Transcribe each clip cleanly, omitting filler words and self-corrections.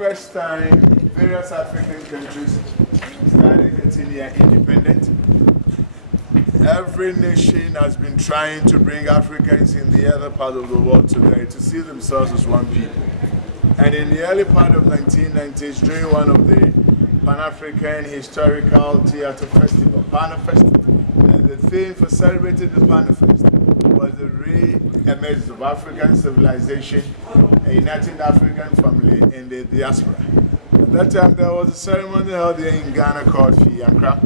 first time various African countries started getting their independence. Every nation has been trying to bring Africans in the other part of the world today to see themselves as one people. And in the early part of 1990s, during one of the Pan-African Historical Theatre Festival, Pan-Festival, and the theme for celebrating the Pan-Fest was the re-emergence of African civilization, a united African family in the diaspora. At that time, there was a ceremony held here in Ghana called Fiyankra,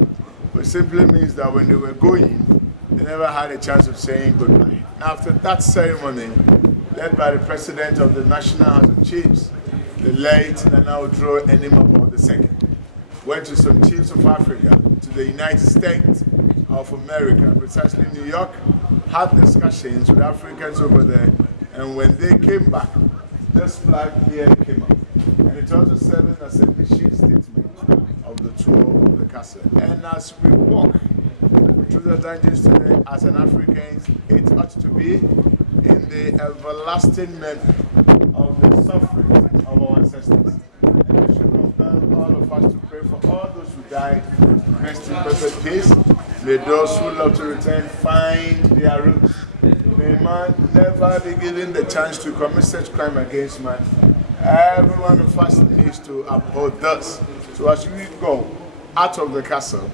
which simply means that when they were going, they never had a chance of saying goodbye. Now, after that ceremony, led by the President of the National House of Chiefs, the late Nana Odro Enimabo II, went to some chiefs of Africa, to the United States of America, precisely New York, had discussions with Africans over there, and when they came back, this flag here came up. And it also served as a mission statement of the tour of the castle. And as we walk through the dungeons today as an African, it ought to be in the everlasting memory of the suffering of our ancestors. And we should compel all of us to pray for all those who died, rest in perfect peace. May those who love to return find their roots. May man never be given the chance to commit such crime against man. Every one of us needs to uphold us. So as we go out of the castle,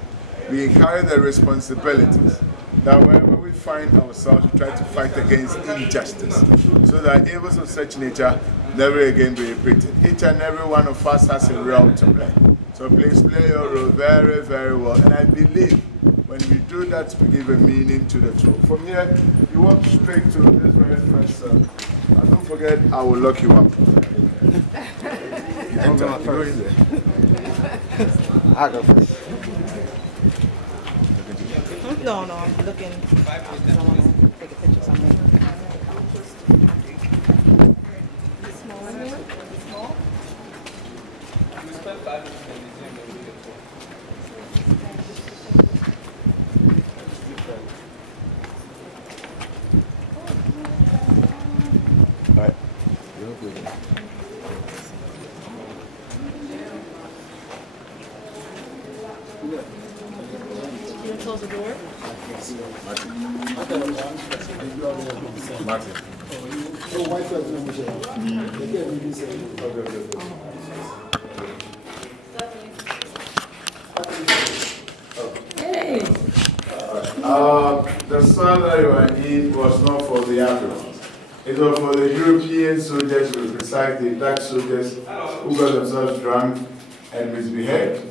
we carry the responsibilities that wherever we find ourselves, we try to fight against injustice, so that evils of such nature never again be repeated. Each and every one of us has a role to play. So please play your role very, very well. And I believe when we do that, we give a meaning to the tour. From here, you walk straight to this very first cell. And don't forget, I will lock you up. I'll go first. I'll go first. No, I'm looking. I want to take a picture somewhere. Small one here? Small? You spent 5 minutes in the museum and read it. All right. Real good. You want to close the door? Martin. Hey! The cell that you are in was not for the Africans. It was for the European soldiers, to be precise, the Dutch soldiers who got themselves drunk and misbehaved,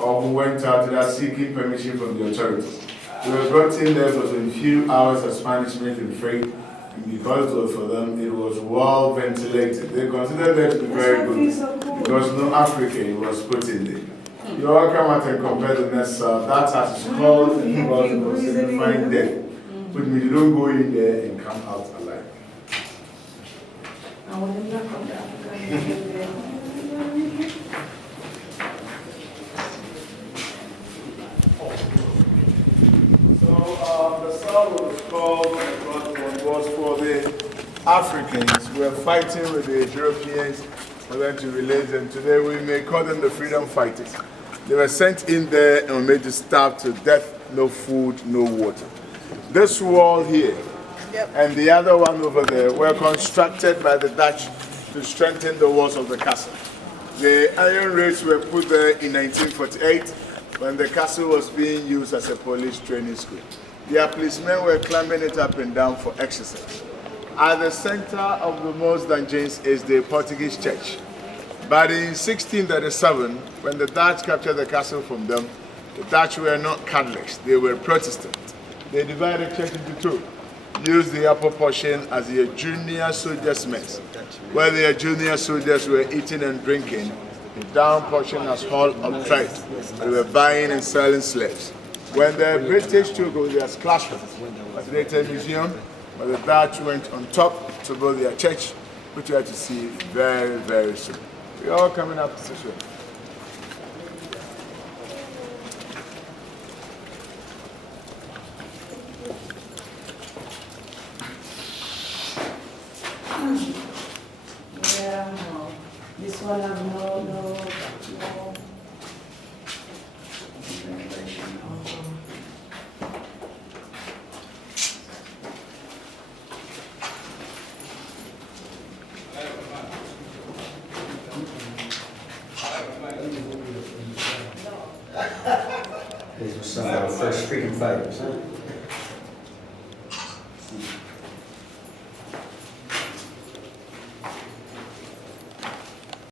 or who went out without seeking permission from the authorities. They were brought in there for a few hours as punishment and freight, and because it was for them, it was well ventilated. They considered that to be very good, because no African was put in there. You all come out and compare the next cell. That has called and possible signifying death. But you don't go in there and come out alive. The cell was called was for the Africans who were fighting with the Europeans for them to release them. Today we may call them the freedom fighters. They were sent in there and were made to starve to death, no food, no water. This wall here and the other one over there were constructed by the Dutch to strengthen the walls of the castle. The iron rails were put there in 1948 when the castle was being used as a police training school. Their policemen were climbing it up and down for exercise. At the center of the most dungeons is the Portuguese church. But in 1637, when the Dutch captured the castle from them, the Dutch were not Catholics, they were Protestants. They divided the church into two, used the upper portion as the junior soldiers' mess, where the junior soldiers were eating and drinking. The down portion as hall of trade. They were buying and selling slaves. When the British took over their classroom at the later museum, but the Dutch went on top to build their church, which we are to see very, very soon. We're all coming up this way. Yeah, no. This one no. These were some of our first freedom fighters, huh?